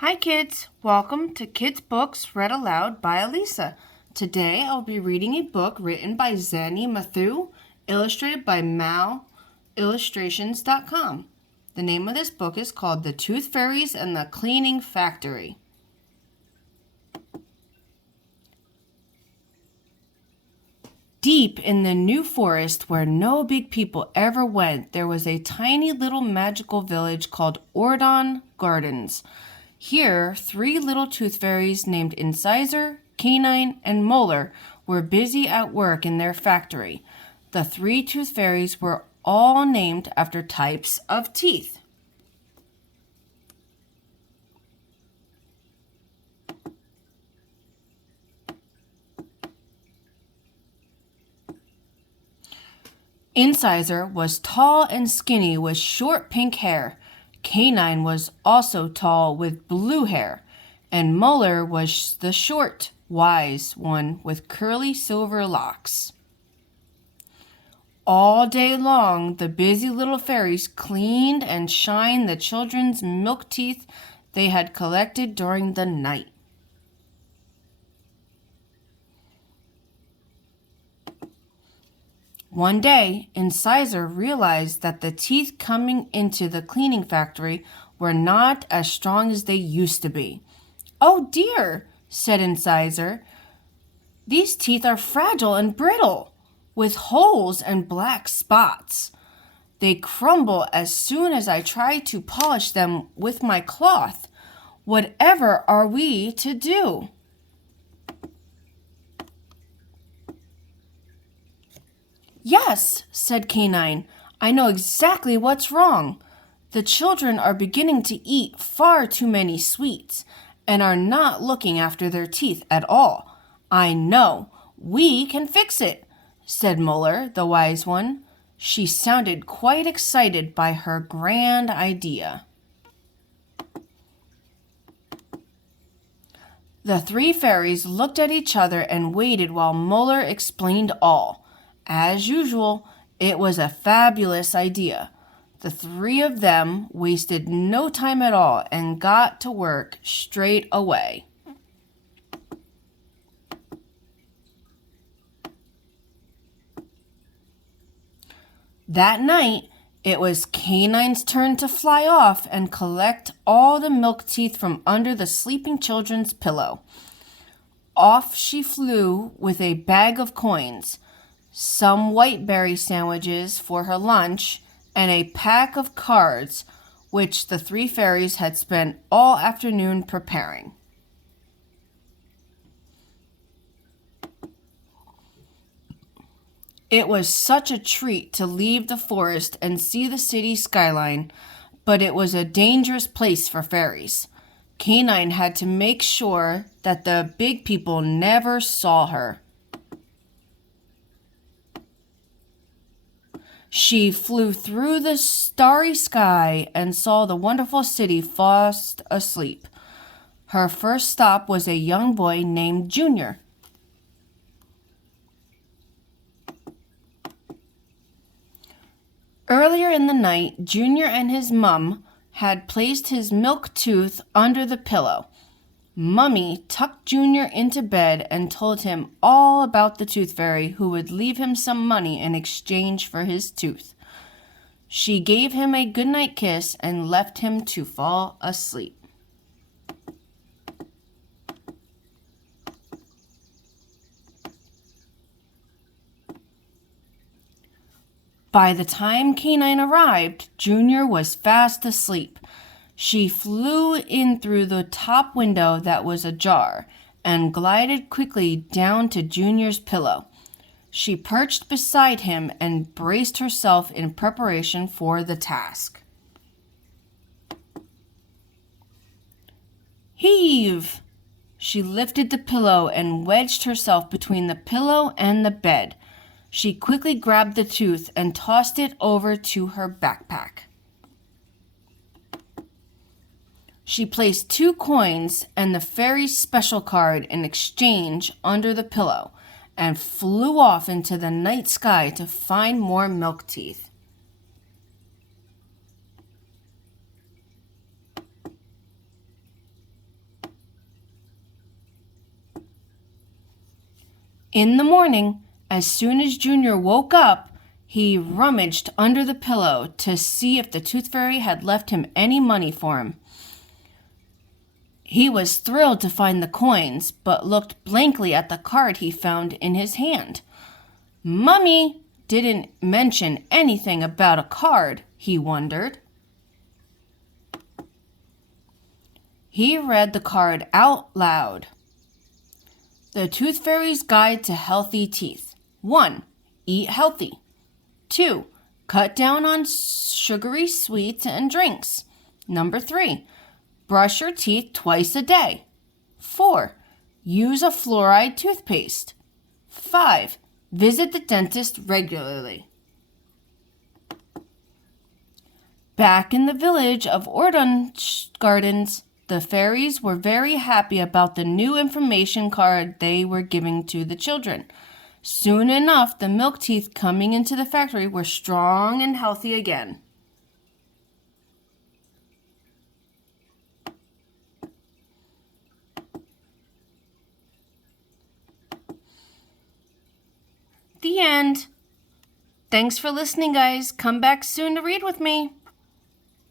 Hi kids, welcome to Kids Books Read Aloud by Alyssa. Today I'll be reading a book written by Zanny Matthew, illustrated by MalIllustrations.com. The name of this book is called The Tooth Fairies and the Cleaning Factory. Deep in the New Forest, where no big people ever went, there was a tiny little magical village called Ordon Gardens. Here, three little tooth fairies named Incisor, Canine, and Molar were busy at work in their factory. The three tooth fairies were all named after types of teeth. Incisor was tall and skinny with short pink hair. Canine was also tall with blue hair, and Molar was the short, wise one with curly silver locks. All day long, the busy little fairies cleaned and shined the children's milk teeth they had collected during the night. One day, Incisor realized that the teeth coming into the cleaning factory were not as strong as they used to be. "Oh dear," said Incisor. "These teeth are fragile and brittle, with holes and black spots. They crumble as soon as I try to polish them with my cloth. Whatever are we to do?" "Yes," said Canine, "I know exactly what's wrong. The children are beginning to eat far too many sweets and are not looking after their teeth at all. I know. We can fix it," said Molar, the wise one. She sounded quite excited by her grand idea. The three fairies looked at each other and waited while Molar explained all. As usual, it was a fabulous idea. The three of them wasted no time at all and got to work straight away. That night, it was Canine's turn to fly off and collect all the milk teeth from under the sleeping children's pillow. Off she flew with a bag of coins, some whiteberry sandwiches for her lunch, and a pack of cards, which the three fairies had spent all afternoon preparing. It was such a treat to leave the forest and see the city skyline, but it was a dangerous place for fairies. Canine had to make sure that the big people never saw her. She flew through the starry sky and saw the wonderful city fast asleep. Her first stop was a young boy named Junior. Earlier in the night, Junior and his mum had placed his milk tooth under the pillow. Mummy tucked Junior into bed and told him all about the tooth fairy who would leave him some money in exchange for his tooth. She gave him a goodnight kiss and left him to fall asleep. By the time Canine arrived, Junior was fast asleep. She flew in through the top window that was ajar and glided quickly down to Junior's pillow. She perched beside him and braced herself in preparation for the task. "Heave!" She lifted the pillow and wedged herself between the pillow and the bed. She quickly grabbed the tooth and tossed it over to her backpack. She placed 2 coins and the fairy's special card in exchange under the pillow and flew off into the night sky to find more milk teeth. In the morning, as soon as Junior woke up, he rummaged under the pillow to see if the Tooth Fairy had left him any money for him. He was thrilled to find the coins, but looked blankly at the card he found in his hand. Mummy didn't mention anything about a card, he wondered. He read the card out loud. The Tooth Fairy's Guide to Healthy Teeth. 1. Eat healthy. 2. Cut down on sugary sweets and drinks. Number 3. Brush your teeth twice a day. 4. Use a fluoride toothpaste. 5. Visit the dentist regularly. Back in the village of Ordon Gardens, the fairies were very happy about the new information card they were giving to the children. Soon enough, the milk teeth coming into the factory were strong and healthy again. The end. Thanks for listening, guys. Come back soon to read with me.